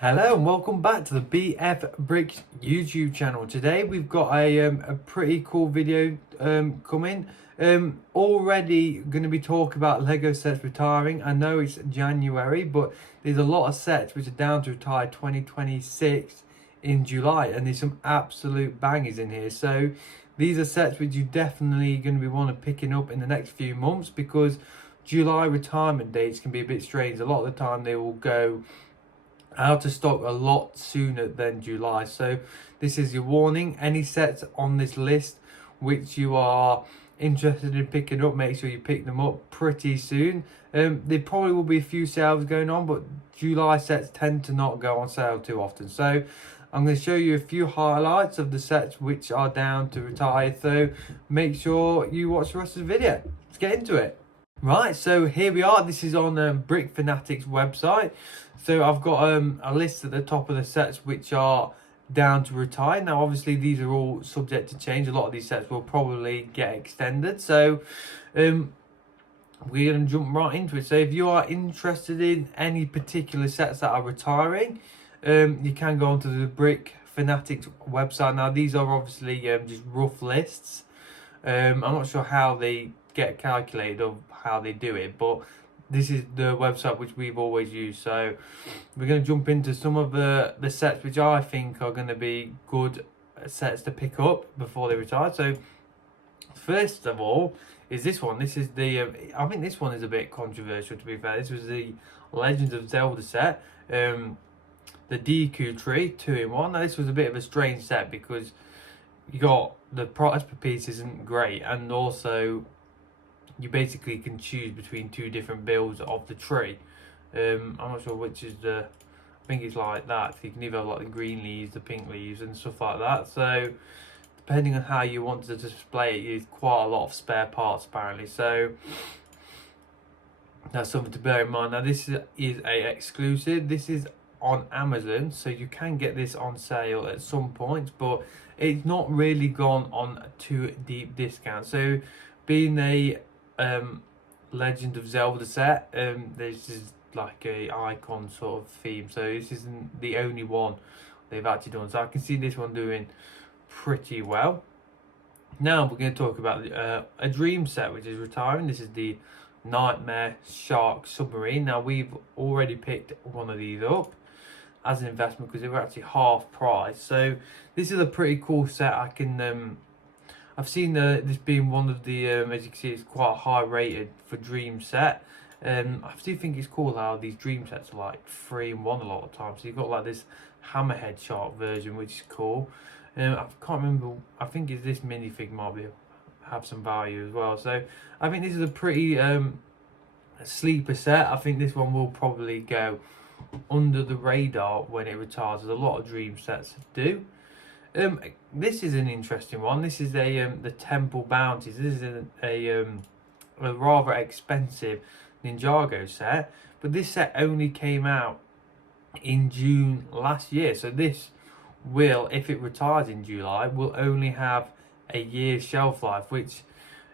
Hello and welcome back to the BF Bricks YouTube channel. Today we've got a pretty cool video coming. Already going to be talking about Lego sets retiring. I know it's January, but there's a lot of sets which are down to retire 2026 in July, and there's some absolute bangers in here. So these are sets which you definitely going to be want to picking up in the next few months, because July retirement dates can be a bit strange. A lot of the time they will go out of stock a lot sooner than July. So this is your warning. Any sets on this list which you are interested in picking up, make sure you pick them up pretty soon. There probably will be a few sales going on, but July sets tend to not go on sale too often. So I'm going to show you a few highlights of the sets which are down to retire. So make sure you watch the rest of the video. Let's get into it. Right, so here we are. This is on Brick Fanatics website. So I've got a list at the top of the sets which are down to retire. Now, obviously, these are all subject to change. A lot of these sets will probably get extended. So we're going to jump right into it. So if you are interested in any particular sets that are retiring, you can go onto the Brick Fanatics website. Now, these are obviously just rough lists. I'm not sure how they get calculated or how they do it, but this is the website which we've always used. So we're going to jump into some of the sets which I think are going to be good sets to pick up before they retire. So first of all is this one. This is the I think this one is a bit controversial, to be fair. This was the Legend of Zelda set, the Deku Tree 2-in-1. Now this was a bit of a strange set because you got the price per piece isn't great, and also you basically can choose between two different builds of the tree. I'm not sure which is the, I think it's like that. You can either have like the green leaves, the pink leaves and stuff like that. So depending on how you want to display it, there's quite a lot of spare parts apparently. So that's something to bear in mind. Now this is a exclusive. This is on Amazon, so you can get this on sale at some point, but it's not really gone on too deep discount. So being a Legend of Zelda set, this is like a icon sort of theme, so this isn't the only one they've actually done. So I can see this one doing pretty well. Now we're going to talk about a dream set which is retiring. This is the Nightmare Shark Submarine. Now we've already picked one of these up as an investment because they were actually half price. So this is a pretty cool set. I can I've seen this being one of the as you can see, it's quite high rated for dream set. I do think it's cool how these dream sets are like 3-in-1 a lot of times. So you've got like this hammerhead shark version, which is cool. I can't remember. I think it's this minifig might be have some value as well. So I think this is a pretty sleeper set. I think this one will probably go under the radar when it retires, as a lot of dream sets do. This is an interesting one. This is the Temple Bounties. This is a rather expensive Ninjago set, but this set only came out in June last year. So this will, if it retires in July, will only have a year's shelf life, which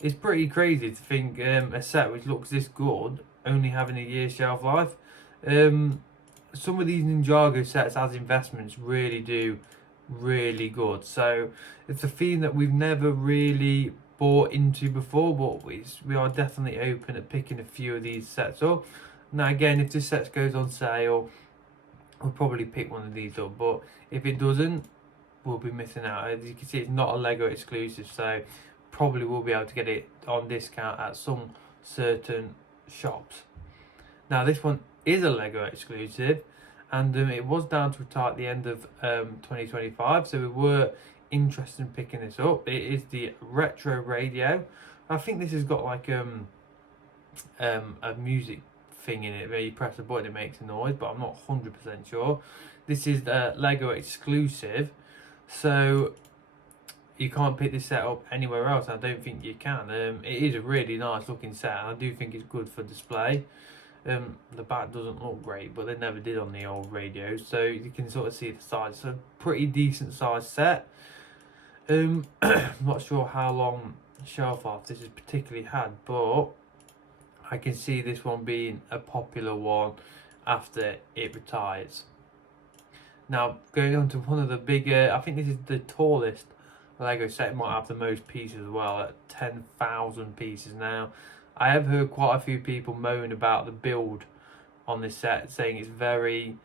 is pretty crazy to think a set which looks this good only having a year's shelf life. Some of these Ninjago sets as investments really do really good. So it's a theme that we've never really bought into before, but we are definitely open at picking a few of these sets up. Now again, if this set goes on sale, we'll probably pick one of these up, but if it doesn't, we'll be missing out. As you can see, it's not a Lego exclusive, so probably we'll be able to get it on discount at some certain shops. Now this one is a Lego exclusive, and it was down to retire at the end of 2025, so we were interested in picking this up. It is the Retro Radio. I think this has got like a music thing in it where you press a button, it makes a noise, but I'm not 100% sure. This is the Lego exclusive, so you can't pick this set up anywhere else. I don't think you can. It is a really nice looking set, and I do think it's good for display. The back doesn't look great, but they never did on the old radios, so you can sort of see the size. It's a pretty decent size set. I'm not sure how long shelf life this has particularly had, but I can see this one being a popular one after it retires. Now, going on to one of the bigger, I think this is the tallest Lego set. It might have the most pieces as well, at 10,000 pieces. Now, I have heard quite a few people moan about the build on this set, saying it's very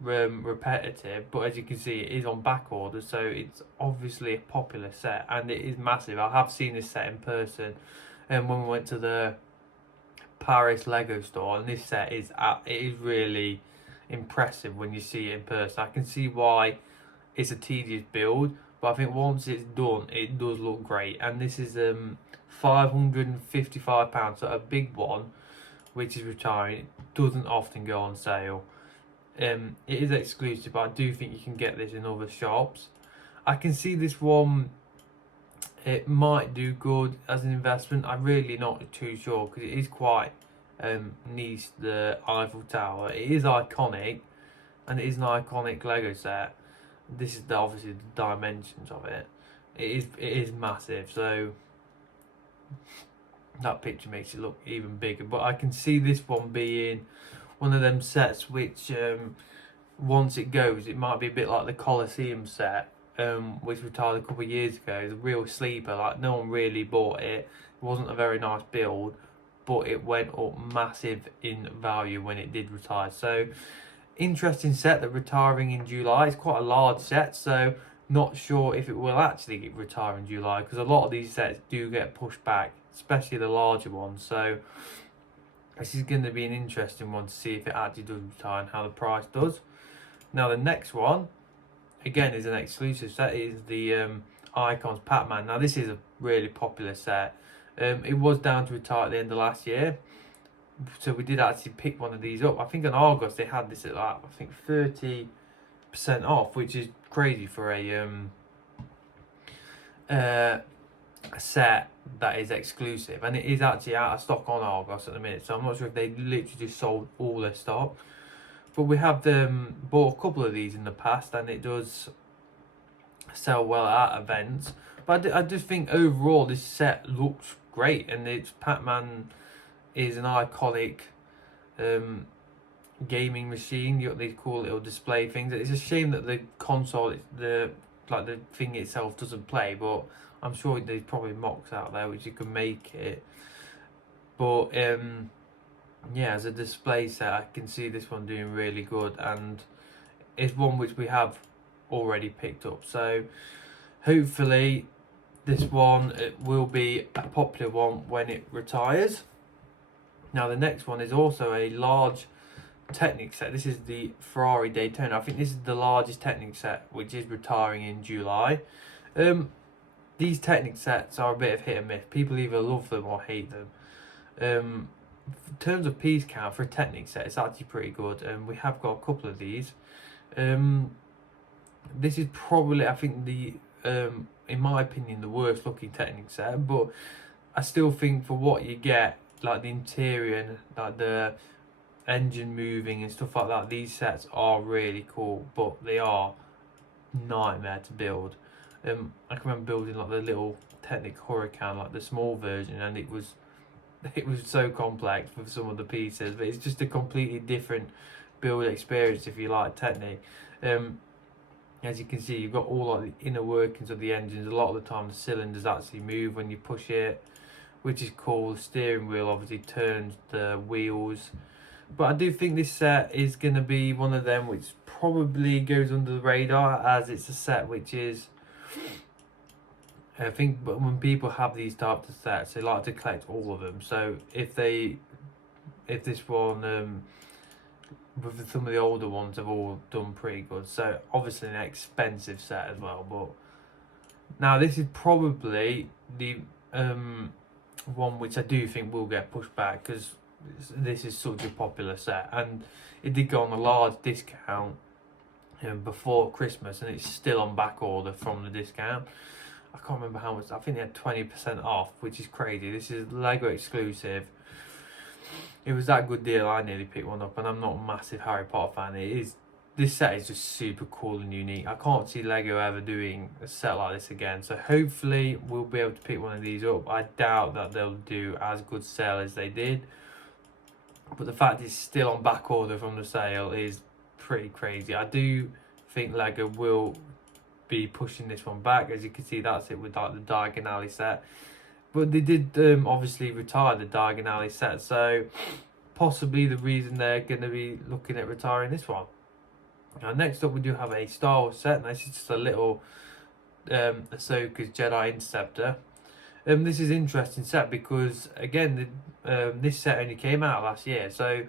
repetitive, but as you can see, it is on back order, so it's obviously a popular set, and it is massive. I have seen this set in person, and when we went to the Paris Lego store, and this set is it is really impressive when you see it in person. I can see why it's a tedious build, but I think once it's done, it does look great. And this is £555, so a big one, which is retiring. It doesn't often go on sale. It is exclusive, but I do think you can get this in other shops. I can see this one, it might do good as an investment. I'm really not too sure because it is quite niche, the Eiffel Tower. It is iconic, and it is an iconic Lego set. This is obviously the dimensions of it. It is massive, so that picture makes it look even bigger. But I can see this one being one of them sets which once it goes, it might be a bit like the Colosseum set, which retired a couple of years ago. It's a real sleeper, like no one really bought it. It wasn't a very nice build, but it went up massive in value when it did retire. So interesting set that retiring in July. It's quite a large set, so not sure if it will actually retire in July, because a lot of these sets do get pushed back, especially the larger ones. So this is going to be an interesting one to see if it actually does retire and how the price does. Now the next one, again, is an exclusive set. It is the Icons Pac-Man. Now this is a really popular set. It was down to retire at the end of last year, so we did actually pick one of these up. I think on Argos they had this at like, I think 30% off, which is crazy for a set that is exclusive, and it is actually out of stock on Argos at the minute, so I'm not sure if they literally just sold all their stock. But we have bought a couple of these in the past, and it does sell well at events. But I just think overall this set looks great, and it's Pac-Man is an iconic gaming machine. You got these cool little display things. It's a shame that the console, the thing itself doesn't play, but I'm sure there's probably mocks out there which you can make it. But yeah, as a display set, I can see this one doing really good, and it's one which we have already picked up. So hopefully this one, it will be a popular one when it retires. Now the next one is also a large Technic set. This is the Ferrari Daytona. I think this is the largest Technic set, which is retiring in July. These Technic sets are a bit of hit and miss. People either love them or hate them. In terms of piece count for a Technic set, it's actually pretty good, and we have got a couple of these. This is probably, I think, the in my opinion, the worst looking Technic set, but I still think for what you get, like the interior and like the engine moving and stuff like that, these sets are really cool, but they are nightmare to build. I can remember building like the little Technic Hurricane, like the small version, and it was so complex with some of the pieces, but it's just a completely different build experience if you like Technic. As you can see, you've got all like the inner workings of the engines. A lot of the time the cylinders actually move when you push it, which is cool. The steering wheel obviously turns the wheels. But I do think this set is going to be one of them which probably goes under the radar, as it's a set which is, I think, but when people have these types of sets, they like to collect all of them. So if this one, with some of the older ones, have all done pretty good. So obviously an expensive set as well. But now this is probably the one which I do think will get pushed back, because this is such a popular set, and it did go on a large discount before Christmas, and it's still on back order from the discount. I can't remember how much. I think they had 20% off, which is crazy. This is Lego exclusive. It was that good deal, I nearly picked one up, and I'm not a massive Harry Potter fan. This set is just super cool and unique. I can't see Lego ever doing a set like this again. So hopefully we'll be able to pick one of these up. I doubt that they'll do as good sale as they did, but the fact it's still on back order from the sale is pretty crazy. I do think Lego will be pushing this one back. As you can see, that's it with like the Diagon Alley set. But they did obviously retire the Diagon Alley set, so possibly the reason they're going to be looking at retiring this one. Now, next up, we do have a Star Wars set. Now, this is just a little Ahsoka's Jedi Interceptor. This is an interesting set because, again, this set only came out last year. So,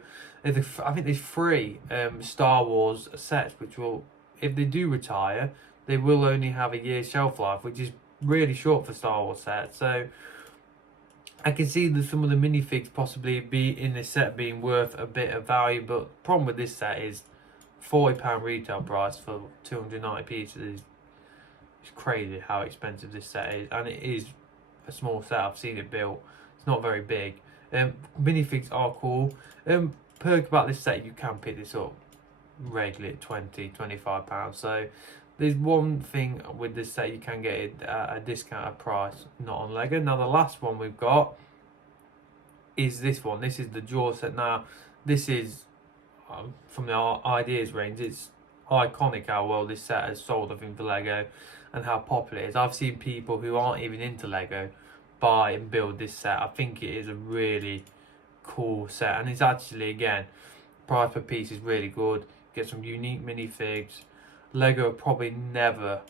I think there's 3 Star Wars sets, which will, if they do retire, they will only have a year's shelf life, which is really short for Star Wars sets. So, I can see that some of the minifigs possibly be in this set being worth a bit of value, but the problem with this set is £40 retail price for 290 pieces. It's crazy how expensive this set is, and it is a small set. I've seen it built. It's not very big. Minifigs are cool. Perk about this set, you can pick this up regularly at £20-25. So there's one thing with this set, you can get it at a discounted price, not on Lego. Now the last one we've got is this one. This is the Jaws set. Now this is from the Ideas range. It's iconic how well this set has sold, I think, for Lego, and how popular it is. I've seen people who aren't even into Lego buy and build this set. I think it is a really cool set, and it's actually, again, price per piece is really good. Get some unique minifigs. Lego probably never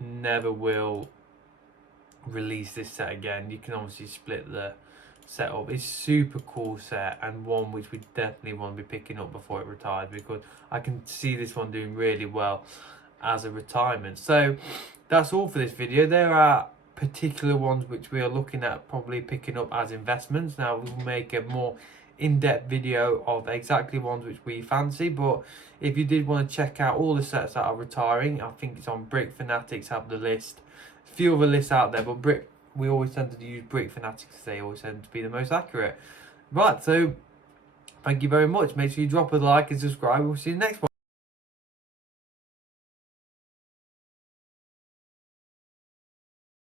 will release this set again. You can obviously split the set up. It's super cool set, and one which we definitely want to be picking up before it retires, because I can see this one doing really well as a retirement. So that's all for this video. There are particular ones which we are looking at probably picking up as investments. Now we'll make a more in-depth video of exactly ones which we fancy, but if you did want to check out all the sets that are retiring, I think it's on Brick Fanatics, have the list. A few other lists out there, but we always tend to use Brick Fanatics, they always tend to be the most accurate. Right, so thank you very much. Make sure you drop a like and subscribe. We'll see you next one.